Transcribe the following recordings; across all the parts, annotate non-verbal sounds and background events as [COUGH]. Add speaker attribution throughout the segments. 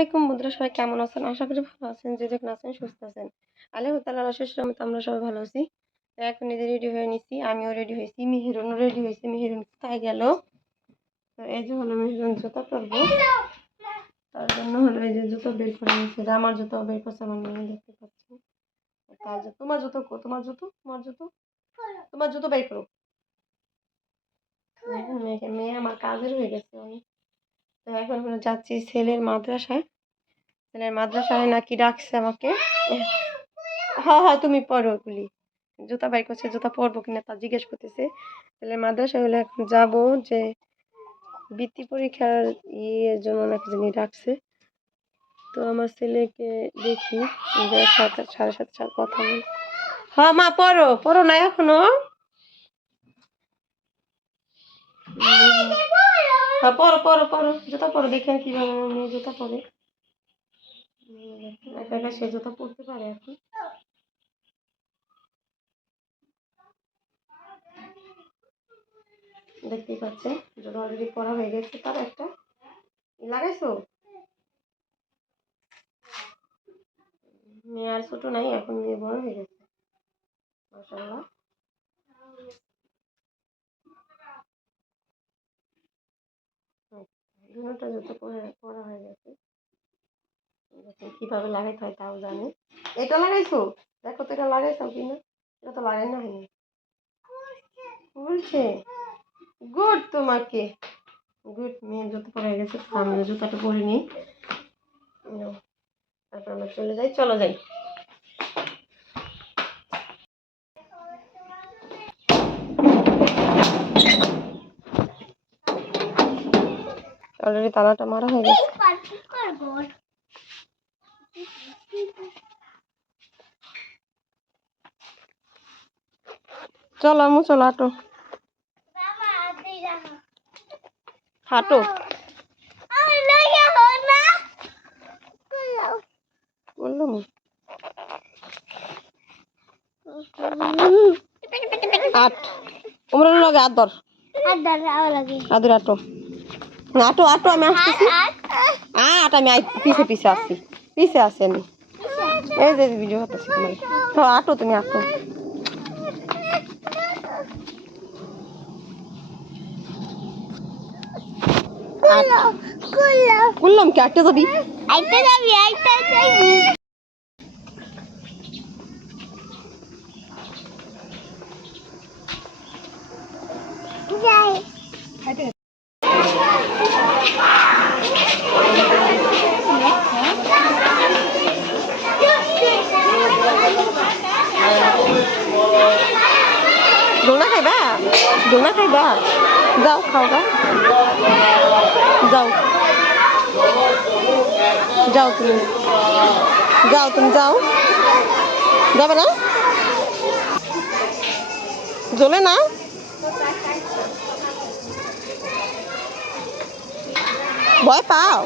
Speaker 1: আলাইকুম বন্ধুরা, সবাই কেমন আছেন? আশা করি ভালো আছেন, যে যেখানে আছেন সুস্থ আছেন। আমরা সবাই ভালো আছি। এখন নিজে রেডি হয়ে নিছি, আমিও রেডি হয়েছি, মিহিরনও রেডি হয়েছে। মিহিরন কোথায় গেল? তো এই যে হলো মিহিরন জুতা পরবো। তার জন্য হলো এই যে জুতো বের করে নিচ্ছে যে আমার জুতো বের করছে মেয়ে দেখতে পাচ্ছি। তার তোমার জুতো তোমার জুতো তোমার জুতো? তোমার জুতো বের করো। মেয়ে আমার কাজের হয়ে গেছে, অনেক। এখন হলো যাচ্ছি ছেলের মাদ্রাসায়। ছেলের মাদ্রাসায় নাকি ডাকছে আমাকে। হ্যাঁ হ্যাঁ তুমি পড়ো ওগুলি। জুতা বাইর করছে, জুতা পরবো কিনা তা জিজ্ঞেস করতেছে। ছেলের মাদ্রাসায় হলে এখন যাব যে বৃত্তি পরীক্ষার ইয়ের জন্য নাকি জানি ডাকছে। তো আমার ছেলেকে দেখি সাড়ে সাত সাথে কথা বলি। হ্যাঁ মা, পড়ো পড়ো না এখনও। হ্যাঁ পড়ো পড়ো পড়ো। জুতা পরো দেখেন কীভাবে আমার মেয়ে জুতা পরে। সে জুতা পরতে পারে এখন। দেখতেই পাচ্ছেন, জুতা অলরেডি পরা হয়ে গেছে তার একটা। লাগাইছো? মেয়ে আর ছোট নাই, এখন মেয়ে বড় হয়ে গেছে, মাশাআল্লাহ। জুতো পরে পরা হয়ে গেছে কীভাবে লাগাইতে হয় তাও জানি। এটা লাগাইছো? দেখো তো এটা লাগাইছো কিনা? এটা তো লাগাই না হয়নি বলছে গুড তোমাকে। গুড মেয়ে জুতো পরে গেছে। আমি জুতাটা পরে নিই তারপর আমরা চলে যাই, চলো যাই। অলরেডি তালাটা মারা হয়ে গেছে। চলো আমু চলো হাঁটো। হাঁটো। বললাম আট উমরান লগে আদর আদর আটো আটো আটো আমি আসতেছি। আট আমি পিছে পিছে আসছি। পিছে আসি আমি। এই যে ভিডিও হতেছি তোমার। তো আটো তুমি আটো। বললাম কি আটটা যাবি? দোলনা দোলনা খাইবা যাও খাও গা যাও যাও তুমি যাও তুমি যাও যাবে না জ্বলে না ভয় পাও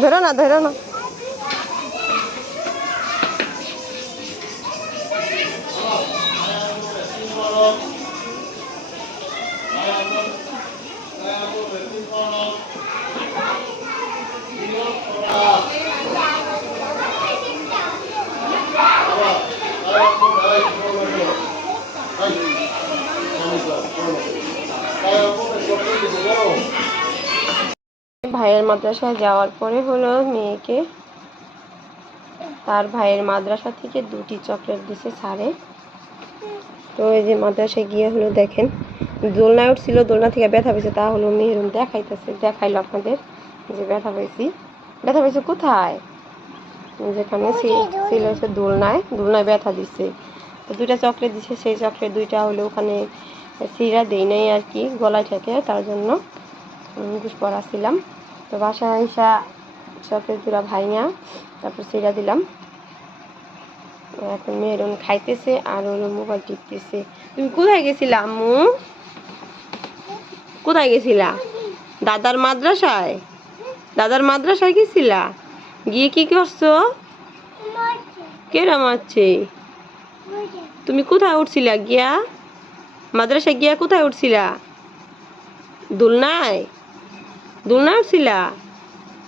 Speaker 1: ধরো না ধরো না ভাইয়ের মাদ্রাসায় যাওয়ার পরে হলো মেয়েকে তার ভাইয়ের মাদ্রাসা থেকে দুটি চকলেট দিছে স্যারে। তো এই যে মাদ্রাসায় গিয়ে হলো দেখেন, দোলনায় উঠছিল, দোলনা থেকে ব্যথা পেয়েছে, তা হলো মেহরুন দেখাইতেছে, দেখাইলো আপনাদের যে ব্যথা পেয়েছি। ব্যথা পেয়েছে কোথায়? যেখানে ছিল দোলনায় দোলনায় ব্যথা দিচ্ছে দুইটা চকলেট দিছে সেই চকলেট দুইটা হলো ওখানে সিরা দেই নাই আর কি গলায় থেকে তার জন্য মুখোশ পরাছিলাম তো বাসায় আইসা চকলেট দুরা ভাইয়া তারপর সিরা দিলাম। এখন মেরুন খাইতেছে আর ওর মোবাইল টিপতেছে। তুমি কোথায় গেছিলা আম্মু? কোথায় গেছিলা? দাদার মাদ্রাসায়? দাদার মাদ্রাসায় গেছিলা? গিয়ে কি করছ? কেরাম আছে তুমি কোথায় উঠছিলা গিয়া? মাদ্রাসায় গিয়া কোথায় উঠছিলা? দুলনায়? দুলনা উঠছিলা?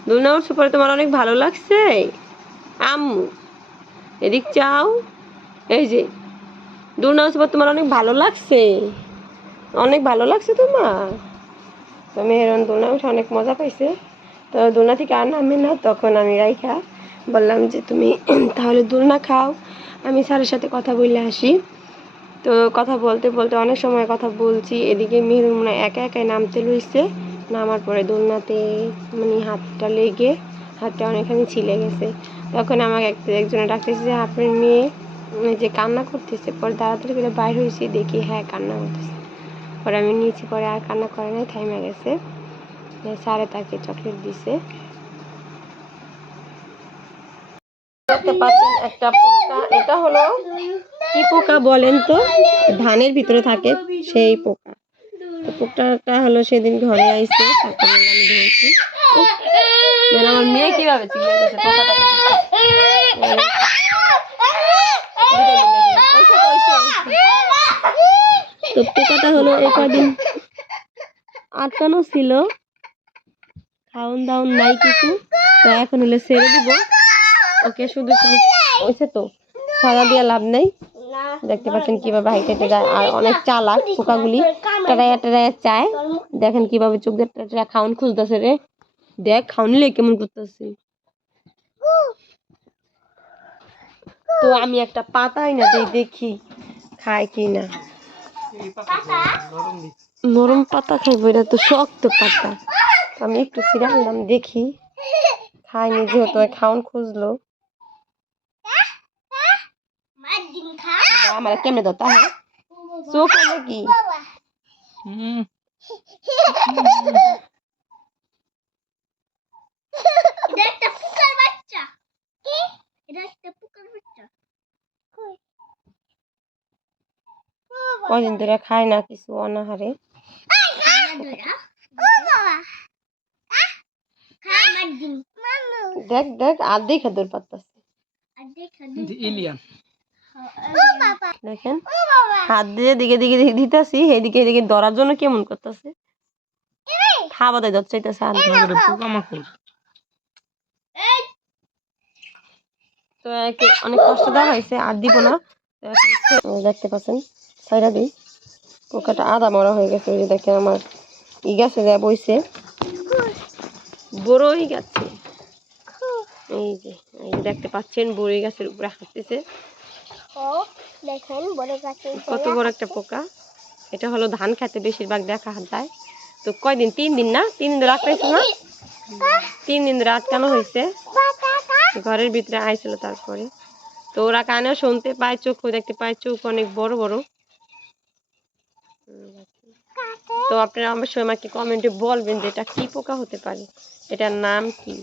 Speaker 1: দোলনা উঠছে পরে তোমার অনেক ভালো লাগছে। আম্মু, এদিক চাও এই যে দোলনা উঠছে তোমার অনেক ভালো লাগছে। অনেক ভালো লাগছে তোমার। তো মেহেরন দোলনা উঠে অনেক মজা পাইছে। তো দোলনা থেকে আর নামে না, তখন আমি রাইখা বললাম যে তুমি [CLEARS THROAT] তাহলে দোলনা খাও। আমি স্যারের সাথে কথা বলে আসি। তো কথা বলতে বলতে অনেক সময় কথা বলছি এদিকে মেহেরুন মনে একা একাই নামতে লইছে। নামার পরে দোলনাতে মানে হাতটা লেগে হাতটা অনেকখানি ছিলে গেছে। তখন আমাকে এক একজনে ডাকতেছে যে আপনার মেয়ে উম, যে কান্না করতেছে পরে তাড়াতাড়ি করে বাইর হয়েছি দেখি হ্যাঁ কান্না করতেছে। পরে আমি নিয়েছি পরে আর কান্না করে নাই থাইমা গেছে। স্যারে তাকে চকলেট দিছে। দেখতে পাচ্ছেন একটা পোকা। এটা হলো কি পোকা বলেন তো? ধানের ভিতরে থাকে সেই পোকা। পোকাটা হলো সেদিন ঘরে তারপর আমি ধরছি। আমার মেয়ে কীভাবে তো পোকাটা হলো এই কদিন আটকানো ছিল। খাওন দাওন নাই কিছু। তো এখন হলে ছেড়ে দিব। ওকে শুধু শুধু হয়েছে তো সাদা দিয়ে লাভ নেই। দেখতে পাচ্ছেন কীভাবে হাইট হেঁটে যায়। আর অনেক চালাক পোকাগুলি টেরাইয়া টেরাইয়া চায়। দেখেন কীভাবে চোখ দিয়ে টেরা খাউন খুঁজতেছে রে। দেখ খাউন লে কেমন করতেছে। তো আমি একটা পাতাই না দেই, দেখি খায় কি না নরম পাতা খাইবো, এটা তো শক্ত পাতা। আমি একটু আনলাম, দেখি। খাইনি যেহেতু খাউন খুঁজলো। আমার কেমনে দতা হ্যাঁ চোখ নাকি
Speaker 2: এটা একটা পোকার বাচ্চা কি এটা একটা পোকার বাচ্চা কই
Speaker 1: কদিন ধরে খায় না কিছু অনাহারে দেখ দেখ আর দেখে দূর পাত্তাছে দেখেন। হাত দিয়ে দিকে দিকে দিকে দিতেছি এদিকে এদিকে ধরার জন্য কেমন করতেছে? খাওয়া দাওয়া আর তো অনেক কষ্ট দেওয়া হয়েছে আর দিব না। দেখতে পাচ্ছেন সাইডা দিই। পোকাটা আদা মরা হয়ে গেছে ওই যে দেখেন আমার ই গাছে যা বইছে। বড়ই গাছে। এই যে এই যে দেখতে পাচ্ছেন বড়ই গাছের উপরে হাঁটতেছে।
Speaker 2: দেখেন বড় গাছে
Speaker 1: কত বড় একটা পোকা। এটা হলো ধান খেতে বেশিরভাগ দেখা যায়। তো কয়দিন? তিন দিন না? তিন দিন রাখতেছে না? তিন দিন ধরে আটকানো হয়েছে। ঘরের ভিতরে আইছিল তারপরে। তো ওরা কানেও শুনতে পায় চোখও দেখতে পায় চোখ অনেক বড় বড়। তো আপনারা অবশ্যই আমাকে কমেন্টে বলবেন যে এটা কি পোকা হতে পারে? এটার নাম কি?